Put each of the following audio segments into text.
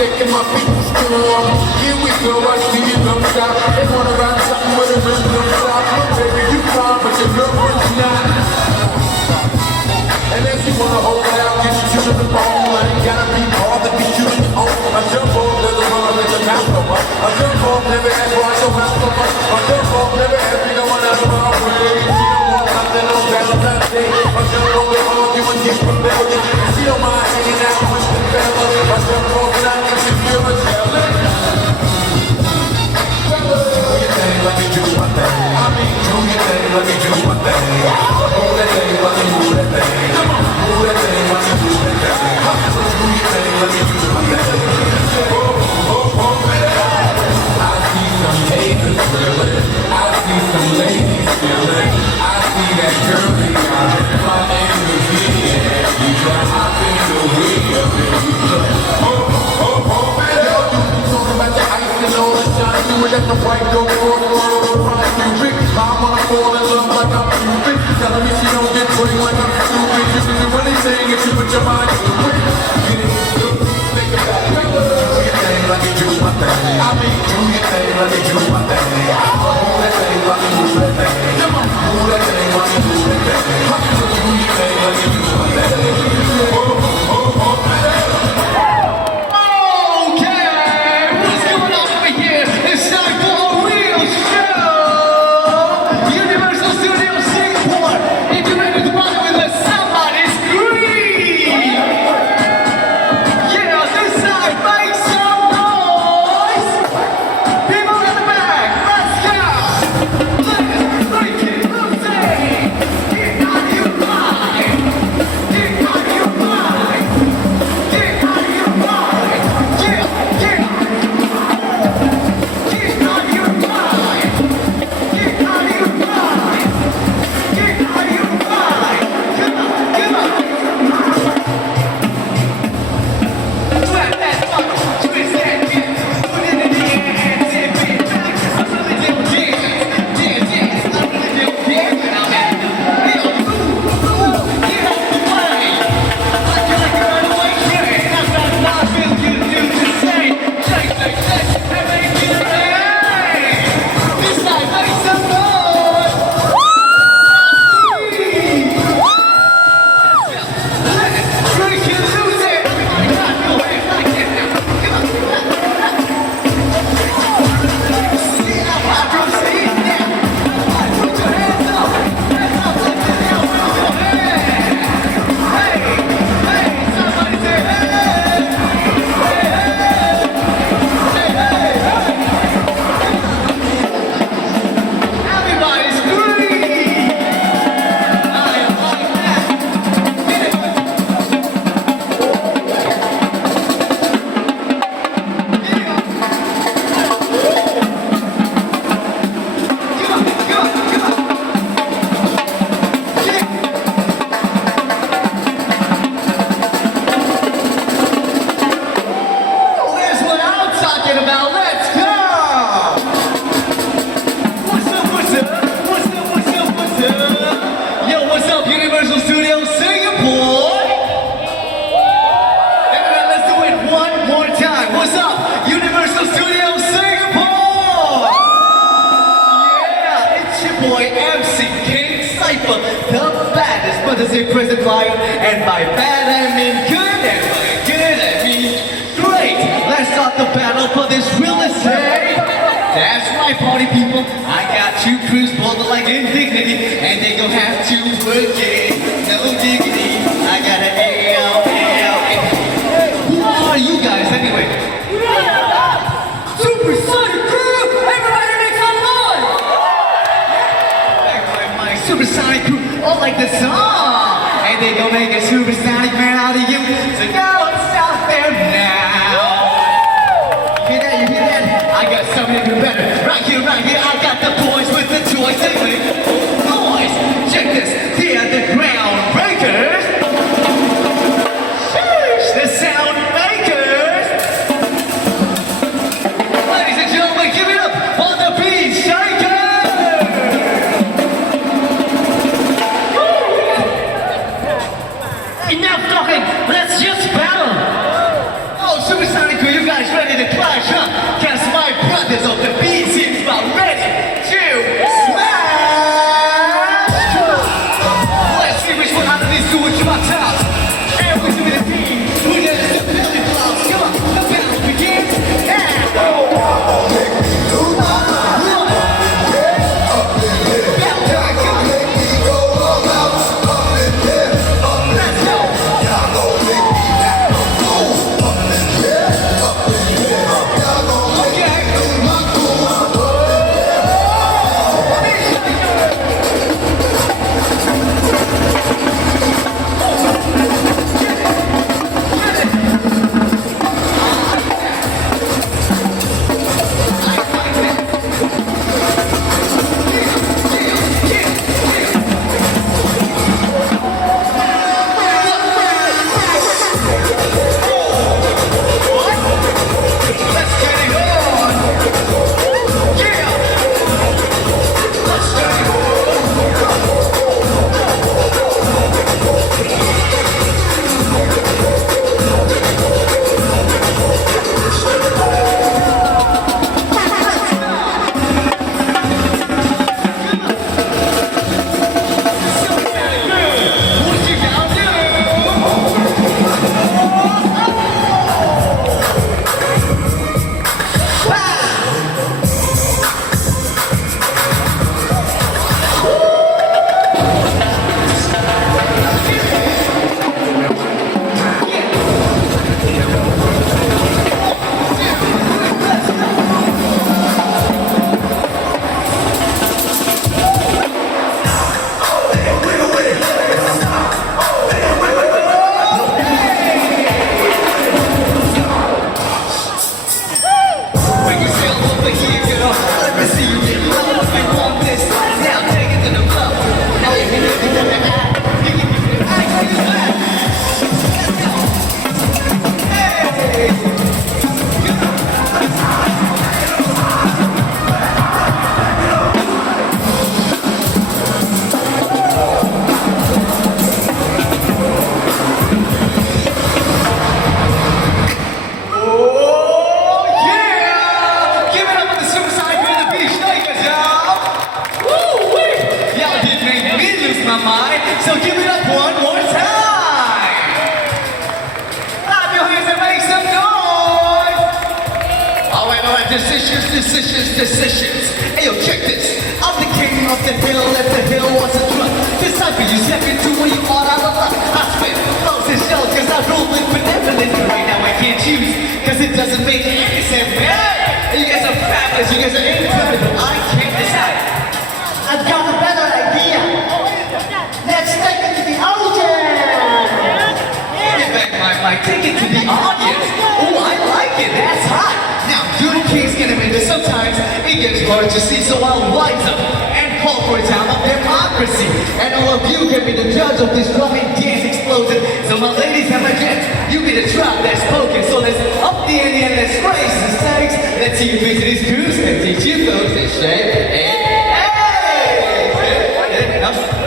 shaking my feet strong. Here we go, I see you don't stop. They wanna ride something with a rhythm don't stop. Baby, you fine, but your girlfriend's not. And if you wanna hold it out, get you to the bone. I ain't gotta be hard to be shooting on. I jump off, never run, let the mouth come up. I jump off, never ask why so mouth come up. I jump off, never ask me going out of my way. She don't want nothing on Valentine's Day. I jump off, never argue and get rebellion. She don't mind hanging out with the fella. I jump off and I can see you're a jealous. Do your thing, let me do my thing. I mean, do your thing, let me do my thing. Do that thing, let me do that thing. Do that thing, let me do that thing. Do your thing, let me do my thing. I see some haters feeling. I see some ladies feeling. I see that girl behind my energy. You can hop in the wheel, baby. Talking about the ice and all the shine. You would let the white go for the world or find you rich. I'm gonna fall in love like I'm stupid. Telling me she don't get free like I'm stupid. You can do anything if you put your mind to it. Get it, think about it. Do your thing, let me do my thing. I mean, do your thing, let me do my thing. Do that thing, let me do that thing. Do that thing, let me do that thing. Do your thing, let me do my thing. Present live, and by bad I mean good, and by good I mean great. Let's start the battle for this real estate. That's right, party people. I got two crews pulled like indignity, and they gon' have to work it. No diggity. I got an A-L-A-L-A. Who are you guys anyway? Supersonic crew! Everybody make some noise! My supersonic crew, all like the song. They gon' make a supersonic man out of you. So go and stop there now. You hear that? I got something even better. Right here, I got the boys with the toys. They make noise. Check this. They're the ground breakers. Sheesh, the sound makers. Ladies and gentlemen, give it up for the beat shakers. Enough talking, let's just battle! Oh Supersonic crew, you guys ready to clash, huh? Cause my brothers of the beat seems about ready to smash! Let's see which one out of these two will come on top. And we're doing the team who does the building blocks. Come on, the battle begins now! So give it up one more time! Clap your hands and make some noise! Alright, decisions. Hey yo, check this. I'm the king of the hill, if the hill was a truck. Decipher you step into where you are out of luck. I spit flows and shells, cause I roll with benevolence. Right now I can't choose, cause it doesn't make any sense. Hey, you guys are fabulous, you guys are incredible. I can't decide. I've got a better idea. Let's take it to the audience! Get back my mic, take it to the audience! Oh, I like it, that's hot! Now, good kings get him into sometimes it gets hard to see, so I'll rise up and call for a time of democracy. And all of you can be the judge of this drumming dance explosion. So my ladies and my gents, you be the tribe that's spoken. So let's up the ante and let's raise the stakes. Let's see you visit these crews and teach you folks to shake.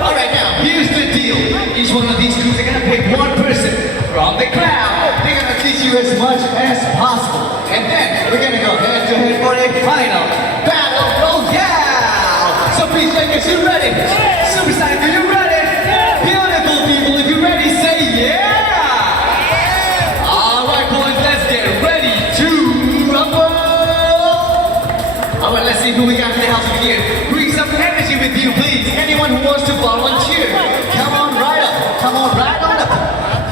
Alright, now, here's the deal. Each one of these crews are gonna pick one person from the crowd. They're gonna teach you as much as possible. And then, we're gonna go head to head for a final battle royale. So please, Lakers, you ready? Super Sonic, are you ready? Beautiful people, if you're ready, say yeah! Alright, boys, let's get ready to rumble! Alright, let's see who we got in the house here. Bring some energy with you, please. Anyone who wants to volunteer, come on right up. Come on right on up.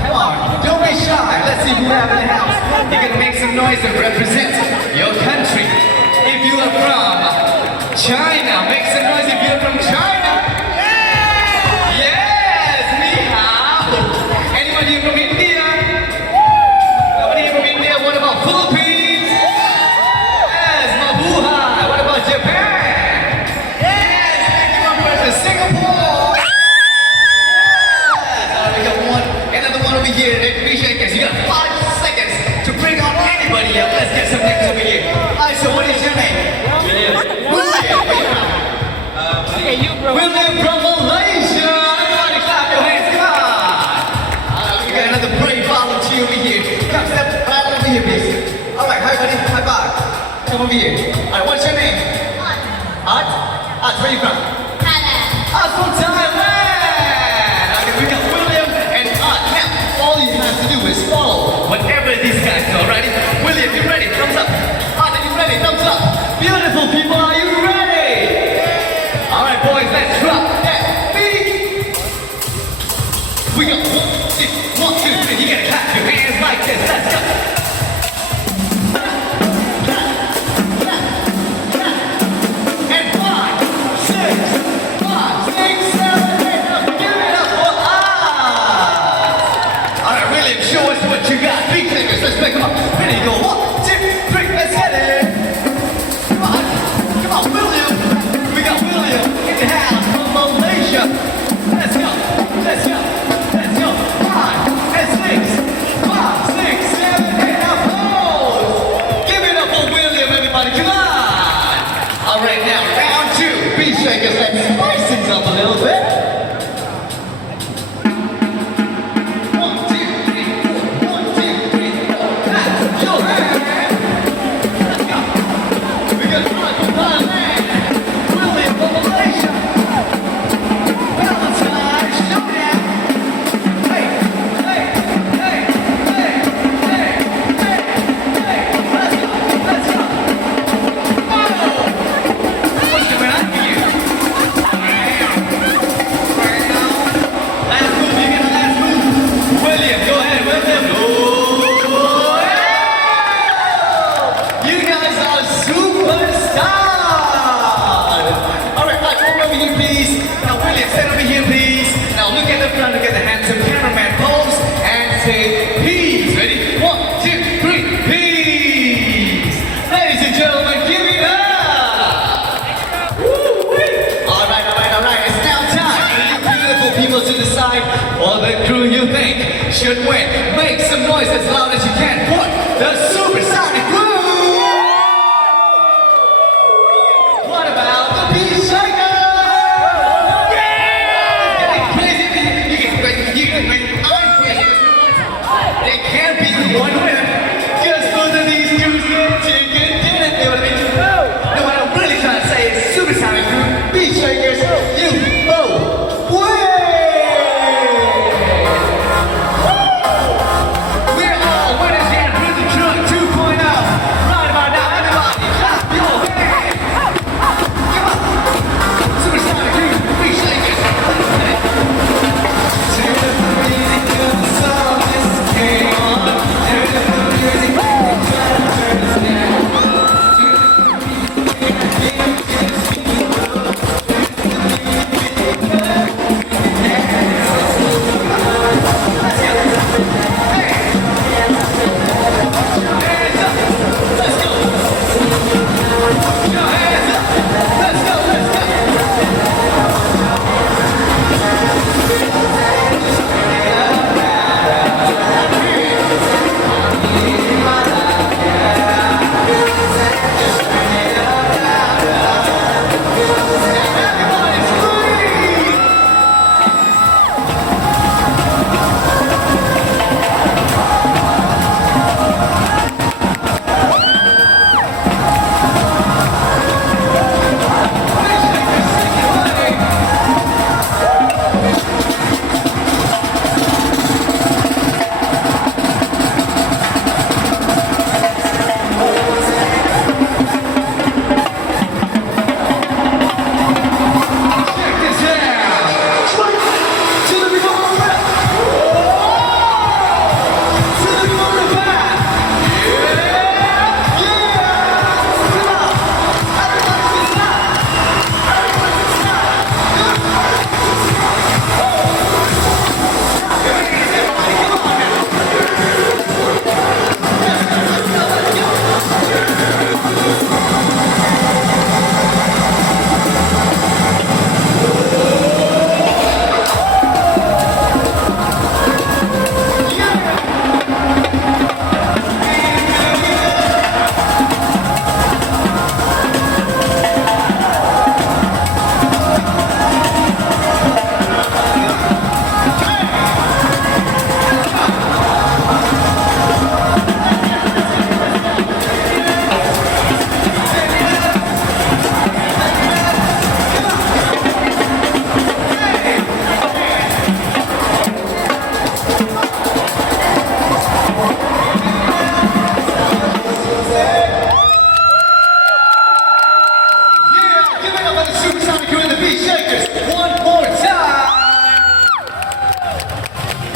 Come on, don't be shy. Let's see who we have in the house. You're gonna make some noise and represent your country. If you are from China, make some noise if you're from China. Yes, ni hao. Anyone here from India? Nobody here from India? What about Philippines? Yes, mabuhay. What about Japan? Yes, thank you, my brother. Singapore. Yes, we got one. Another one over here. Big shakers. You got 5 seconds to bring on anybody up. Let's get some names over here. Alright, so what is your name? William from Malaysia! Everybody clap your hands, come on! We got another brave volunteer over here. Come step right over here, please. All right, hi, buddy. High five. Come over here. All right, what's your name? Art. Art, where you from? Art from Thailand. Okay, we got William and Art. Now, all you have to do is follow whatever these guys do, alrighty? William, you ready? Thumbs up. Art, are you ready? Thumbs up. Beautiful people, are you ready? All right, boys, let's drop that beat. We got 1, 2, 3. You gotta clap your hands like this. Let's go. And 5, 6, 5, 6, 7, 8. Now give it up for us. All right, William, show us what you got. Beat takers, let's make them up. Ready, go. 1, 2, 3. Let's get it. Come on, William. We got William in the house from Malaysia. Let's go. Let's go. Let's go. 5 and 6. 5, 6, 7, 8. Now pose. Give it up for William, everybody. Come on. All right, now round 2. Beat shakers. Let's spice things up a little bit. 1, 2, 3, 4. 1, 2, 3, 4. Clap your hands. Let's go. We got Ron from Thailand. William from Malaysia. Valentine Showdown. Hey, hey, hey, hey, hey, hey, hey. Let's go, let's go. Oh! What's going on for you? Last move, you get the last move. William, go ahead, William. Oh, yeah! You guys are superstars. All right, come over here, please. Now, William, stand over here, please. Now, look at the front, look at the handsome cameraman pose, and say peace. Ready? 1, 2, 3, peace. Ladies and gentlemen, give it up. Woo-wee. All right, all right, all right. It's now time for you beautiful people to decide for the crew you think should win. Make some noise as loud as you can for the Supersonic Crew. What about the Beat Shakers? Yeah! It's crazy. You can win. I'm crazy. There can't be one winner. Just both of these dudes get chicken dinner. You know what I mean? No, what I'm really trying to say is Supersonic Crew, Beat Shakers, you both win! We're all winners here at Rhythm Truck 2.0. Right about now, everybody, clap your hands! Come on! Supersonic Crew, Beat Shakers! To the beat of the song, this came on. To the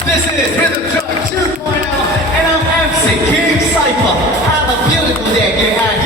This is Rhythm Truck 2.0, and I'm MC King Cypher. Have a beautiful day, get out